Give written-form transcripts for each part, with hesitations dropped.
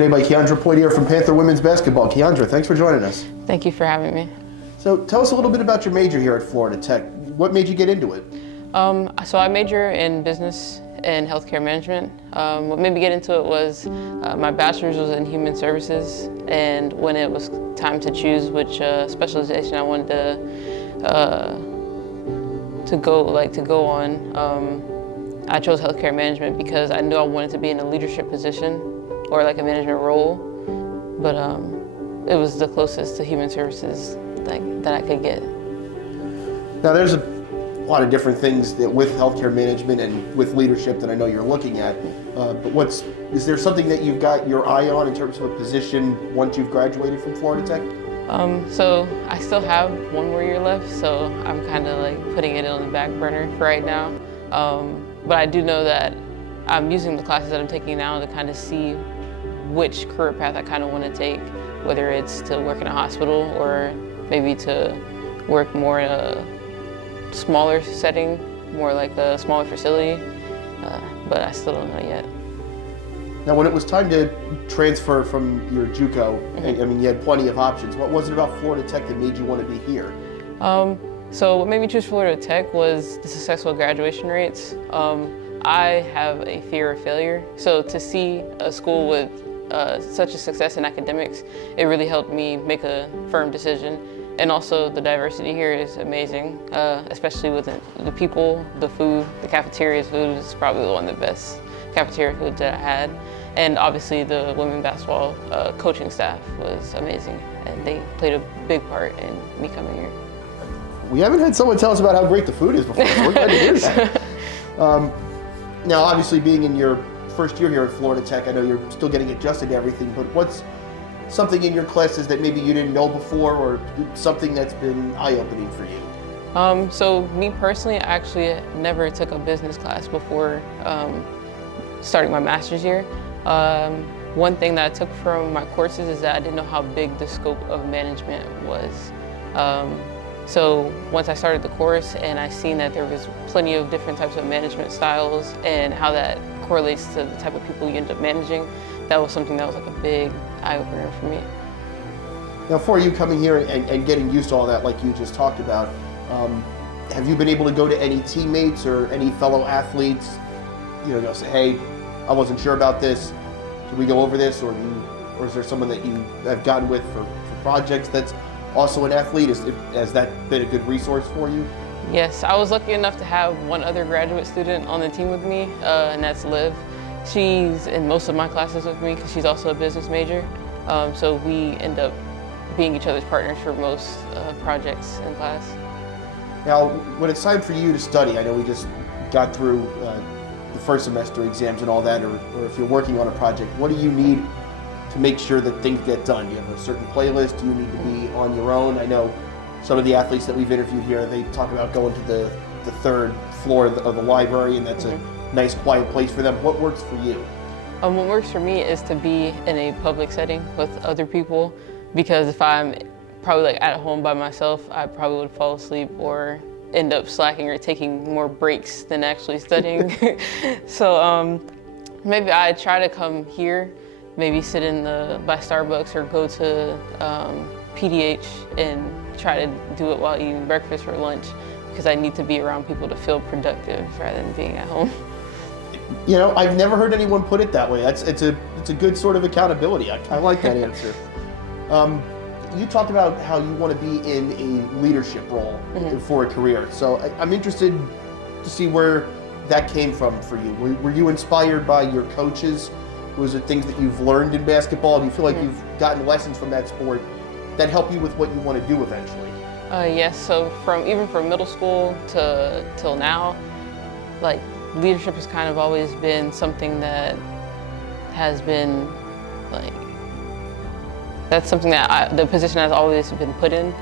today by Kyandra Poitier from Panther women's basketball. Kyandra, thanks for joining us. Thank you for having me. So tell us a little bit about your major here at Florida Tech. What made you get into it? So I major in business and healthcare management. What made me get into it was my bachelor's was in human services, and when it was time to choose which specialization I wanted to go on, I chose healthcare management because I knew I wanted to be in a leadership position or like a management role, but it was the closest to human services that I could get. Now there's a lot of different things that with healthcare management and with leadership that I know you're looking at, but is there something that you've got your eye on in terms of a position once you've graduated from Florida Tech? So I still have one more year left, so I'm kind of like putting it on the back burner for right now. But I do know that I'm using the classes that I'm taking now to kind of see which career path I kind of want to take, whether it's to work in a hospital or maybe to work more in a smaller setting, more like a smaller facility, but I still don't know yet. Now, when it was time to transfer from your JUCO, I mean, you had plenty of options. What was it about Florida Tech that made you want to be here? So what made me choose Florida Tech was the successful graduation rates. I have a fear of failure, so to see a school with such a success in academics, it really helped me make a firm decision. And also the diversity here is amazing, especially with the people, the food. The cafeteria's food is probably one of the best cafeteria foods that I had. And obviously the women's basketball coaching staff was amazing, and they played a big part in me coming here. We haven't had someone tell us about how great the food is before, so we're glad to hear that. Now, obviously being in your first year here at Florida Tech, I know you're still getting adjusted to everything, but what's something in your classes that maybe you didn't know before, or something that's been eye-opening for you? So me personally, I actually never took a business class before starting my master's year. One thing that I took from my courses is that I didn't know how big the scope of management was. So once I started the course and I seen that there was plenty of different types of management styles and how that correlates to the type of people you end up managing, that was something that was like a big eye-opener for me. Now, for you coming here and getting used to all that, like you just talked about, have you been able to go to any teammates or any fellow athletes, say, hey, I wasn't sure about this, can we go over this, or is there someone that you have gotten with for projects that's also an athlete? Has that been a good resource for you? Yes, I was lucky enough to have one other graduate student on the team with me, and that's Liv. She's in most of my classes with me because she's also a business major. So we end up being each other's partners for most projects in class. Now, when it's time for you to study, I know we just got through the first semester exams and all that, or if you're working on a project, what do you need to make sure that things get done? Do you have a certain playlist? Do you need to be on your own? I know some of the athletes that we've interviewed here, they talk about going to the third floor of the library, and that's a nice quiet place for them. What works for you? What works for me is to be in a public setting with other people, because if I'm probably like at home by myself, I probably would fall asleep or end up slacking or taking more breaks than actually studying. So maybe I try to come here, maybe sit by Starbucks or go to PDH and try to do it while eating breakfast or lunch, because I need to be around people to feel productive rather than being at home. I've never heard anyone put it that way. It's a good sort of accountability. I like that answer. You talked about how you want to be in a leadership role for a career. So I'm interested to see where that came from for you. Were you inspired by your coaches? Was it things that you've learned in basketball? Do you feel like you've gotten lessons from that sport that help you with what you want to do eventually? Yes, so even from middle school till now, like leadership has kind of always been something that has been like, that's something that the position has always been put in.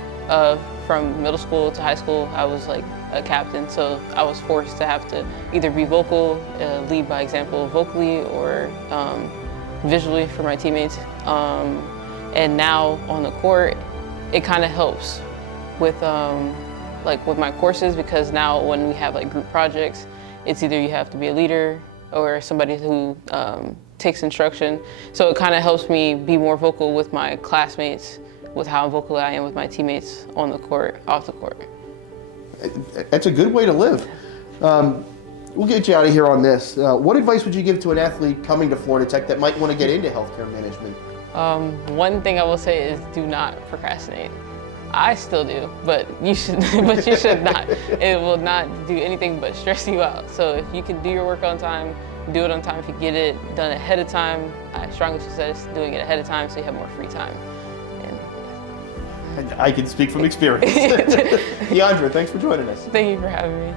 From middle school to high school, I was like a captain, so I was forced to have to either be vocal, lead by example vocally, or visually for my teammates. And now on the court, it kind of helps with with my courses, because now when we have like group projects, it's either you have to be a leader or somebody who takes instruction. So it kind of helps me be more vocal with my classmates, with how vocal I am with my teammates on the court, off the court. That's a good way to live. We'll get you out of here on this. What advice would you give to an athlete coming to Florida Tech that might want to get into healthcare management? One thing I will say is do not procrastinate. I still do, but you should not. It will not do anything but stress you out. So if you can do your work on time, do it on time. If you get it done ahead of time, I strongly suggest doing it ahead of time so you have more free time. And I can speak from experience. Kyandra, thanks for joining us. Thank you for having me.